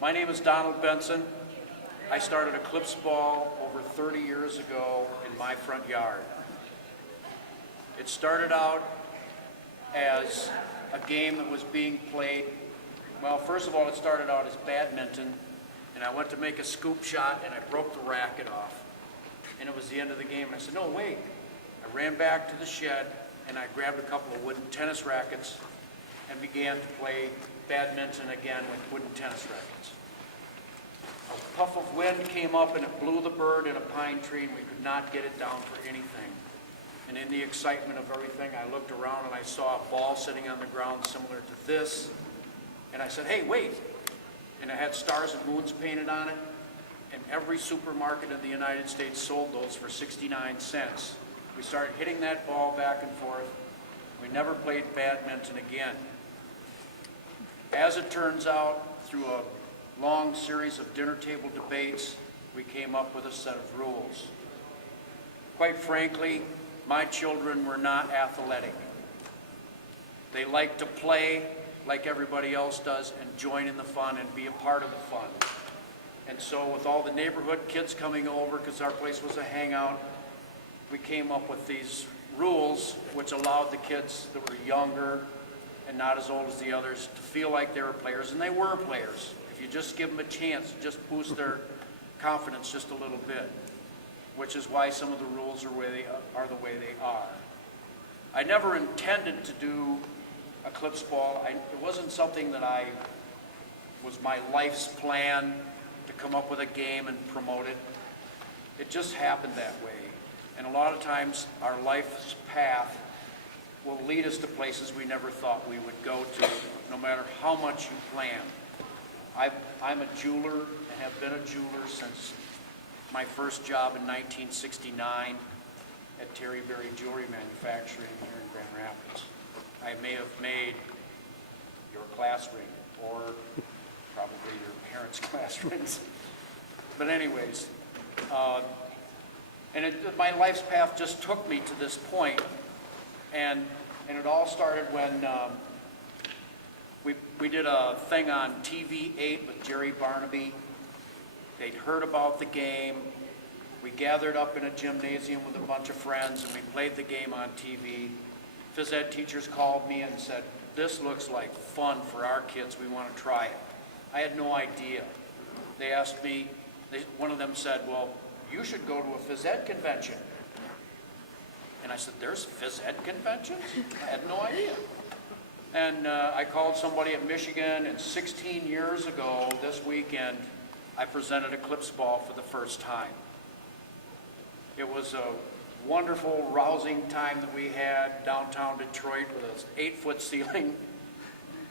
My name is Donald Benson. I started Eclipse Ball over 30 years ago in my front yard. It started out as a game that was being played. Well, first of all, it started out as badminton, and I went to make a scoop shot and I broke the racket off. And it was the end of the game, and I said, no, wait. I ran back to the shed and I grabbed a couple of wooden tennis rackets and began to play badminton again with wooden tennis rackets. A puff of wind came up and it blew the bird in a pine tree, and we could not get it down for anything. And in the excitement of everything, I looked around and I saw a ball sitting on the ground similar to this. And I said, hey, wait. And it had stars and moons painted on it. And every supermarket in the United States sold those for 69 cents. We started hitting that ball back and forth. We never played badminton again. As it turns out, through a long series of dinner table debates, we came up with a set of rules. Quite frankly, my children were not athletic. They like to play like everybody else does and join in the fun and be a part of the fun. And so with all the neighborhood kids coming over, because our place was a hangout, we came up with these rules which allowed the kids that were younger and not as old as the others to feel like they were players, and they were players. If you just give them a chance, just boost their confidence just a little bit, which is why some of the rules are the way they are. I never intended to do Eclipse Ball. It wasn't something that was my life's plan to come up with a game and promote it. It just happened that way. And a lot of times our life's path will lead us to places we never thought we would go to, no matter how much you plan. I'm a jeweler and have been a jeweler since my first job in 1969 at Terry Berry Jewelry Manufacturing here in Grand Rapids. I may have made your class ring or probably your parents' class rings. But anyways, my life's path just took me to this point, and it all started when we did a thing on TV8 with Jerry Barnaby. They'd heard about the game. We gathered up in a gymnasium with a bunch of friends, and we played the game on TV. Phys ed teachers called me and said, this looks like fun for our kids. We want to try it. I had no idea. They asked me, one of them said, well, you should go to a phys ed convention. And I said, there's phys ed conventions? I had no idea. And I called somebody at Michigan, and 16 years ago this weekend, I presented Eclipse Ball for the first time. It was a wonderful, rousing time that we had downtown Detroit with an 8-foot ceiling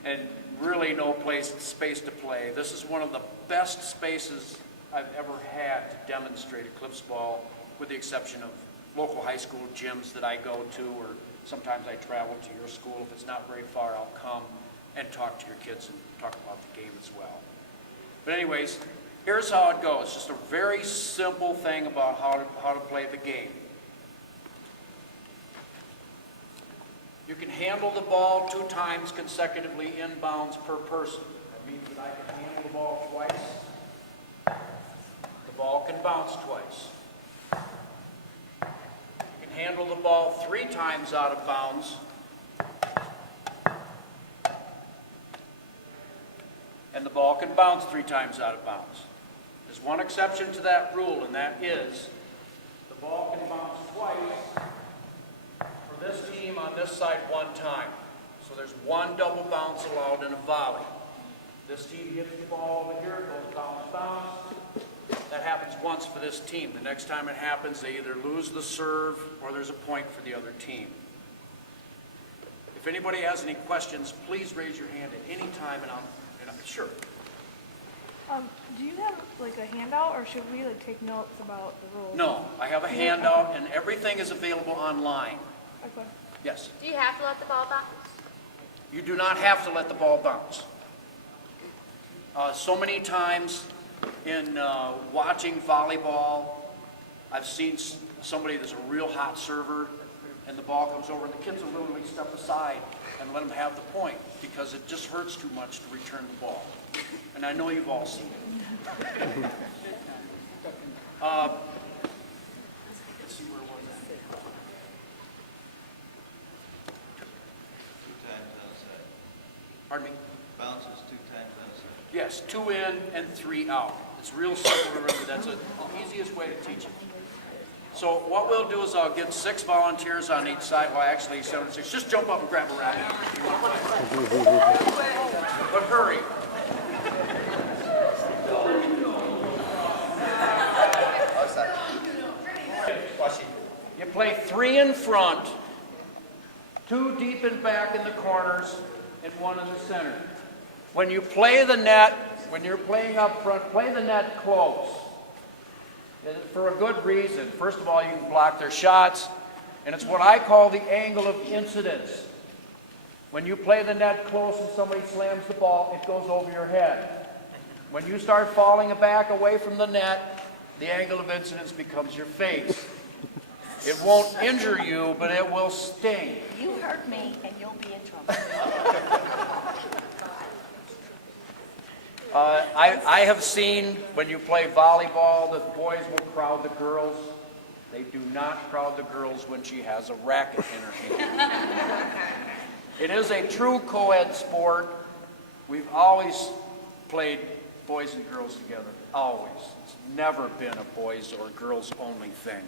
and really no space to play. This is one of the best spaces I've ever had to demonstrate Eclipse Ball, with the exception of local high school gyms that I go to, or sometimes I travel to your school. If it's not very far, I'll come and talk to your kids and talk about the game as well. But anyways, here's how it goes. Just a very simple thing about how to play the game. You can handle the ball 2 times consecutively inbounds per person. That means that I can handle the ball twice. The ball can bounce twice. You can handle the ball 3 times out of bounds. And the ball can bounce 3 times out of bounds. There's one exception to that rule, and that is the ball can bounce twice for this team on this side 1 time. So there's 1 double bounce allowed in a volley. This team hits the ball over here, goes bounce, bounce. That happens once for this team. The next time it happens, they either lose the serve or there's a point for the other team. If anybody has any questions, please raise your hand at any time, and I'm sure. Do you have like a handout, or should we like take notes about the rules? No, I have a handout, and everything is available online. Okay. Yes. Do you have to let the ball bounce? You do not have to let the ball bounce. So many times in watching volleyball, I've seen somebody that's a real hot server and the ball comes over, and the kids will literally step aside and let them have the point because it just hurts too much to return the ball. And I know you've all seen it. Let's see, where was that? 2 times outside. Pardon me? Bounces 2 times outside. Yes, 2 in and 3 out. It's real simple to remember. That's the easiest way to teach it. So what we'll do is I'll get 6 volunteers on each side. Well, actually 7 and 6. Just jump up and grab a racket. But hurry. You play 3 in front, 2 deep and back in the corners, and 1 in the center. When you play the net, when you're playing up front, play the net close. And for a good reason. First of all, you can block their shots, and it's what I call the angle of incidence. When you play the net close and somebody slams the ball, it goes over your head. When you start falling back away from the net, the angle of incidence becomes your face. It won't injure you, but it will sting. You hurt me and you'll be in trouble. I have seen when you play volleyball, the boys will crowd the girls. They do not crowd the girls when she has a racket in her hand. It is a true co-ed sport. We've always played boys and girls together, always. It's never been a boys or girls only thing.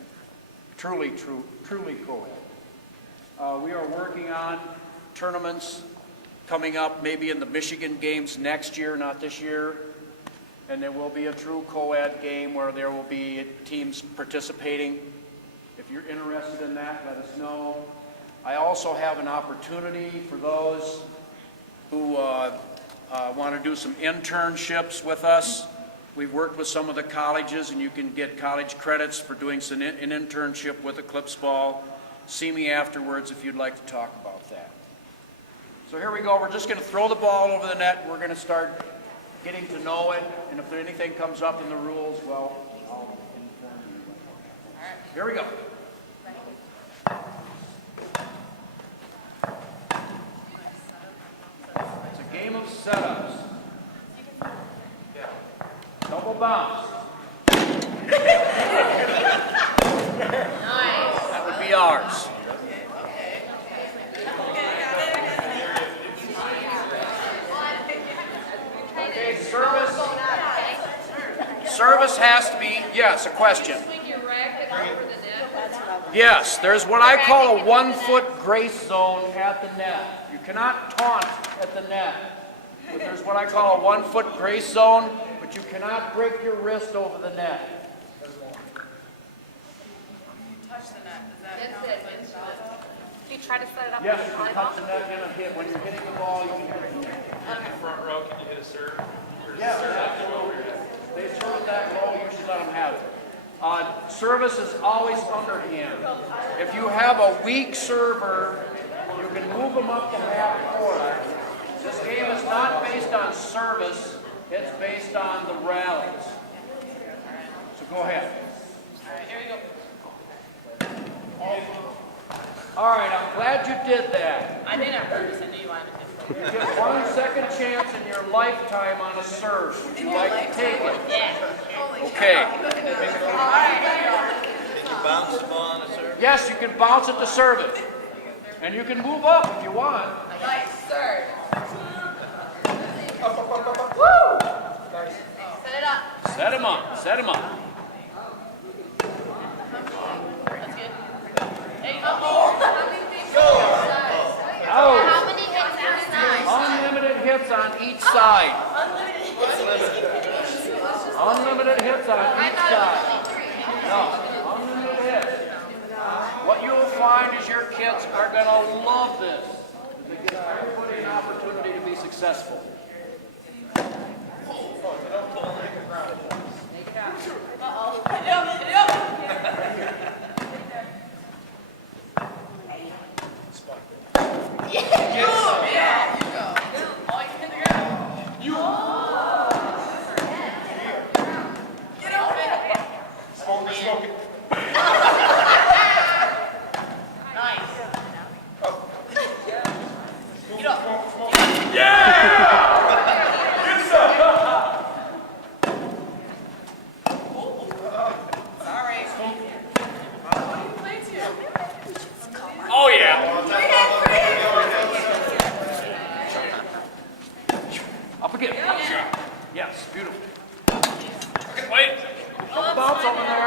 Truly co-ed. We are working on tournaments coming up maybe in the Michigan games next year, not this year. And there will be a true co-ed game where there will be teams participating. If you're interested in that, let us know. I also have an opportunity for those who want to do some internships with us. We've worked with some of the colleges, and you can get college credits for doing an internship with Eclipse Ball. See me afterwards if you'd like to talk about that. So here we go. We're just going to throw the ball over the net. We're going to start getting to know it, and if anything comes up in the rules, well, I'll inform you. Here we go. It's a game of setups. Double bounce. That would be ours. Okay, service has to be, yes, a question. Yes, there's what I call a 1-foot grace zone at the net. You cannot taunt at the net. But there's what I call a 1-foot grace zone, but you cannot break your wrist over the net. Touch the net, does that count? If you try to set it up Yes, with you a can volleyball, touch the net and a hit. When you're hitting the ball, you can hit it. Front row, can you hit a serve? Yeah, absolutely. They serve that low, you should let them have it. Service is always underhand. If you have a weak server, you can move them up to half court. This game is not based on service, it's based on the rallies. So go ahead. All right, here we go. All right, I'm glad you did that. I did on purpose, I knew you wanted to. You get 1 second chance in your lifetime on a serve. Would you like to take it? Yeah. Okay. Can you bounce the ball on a serve? Yes, you can bounce it to serve it. And you can move up if you want. Nice, serve. Woo! Set it up. Set him up. Set him up. That's good. There you go. Oh, how many hits are nine? unlimited hits on each side. Unlimited hits on each side. No, unlimited hits. What you will find is your kids are going to love this. It gives everybody an opportunity to be successful. Nice. over there.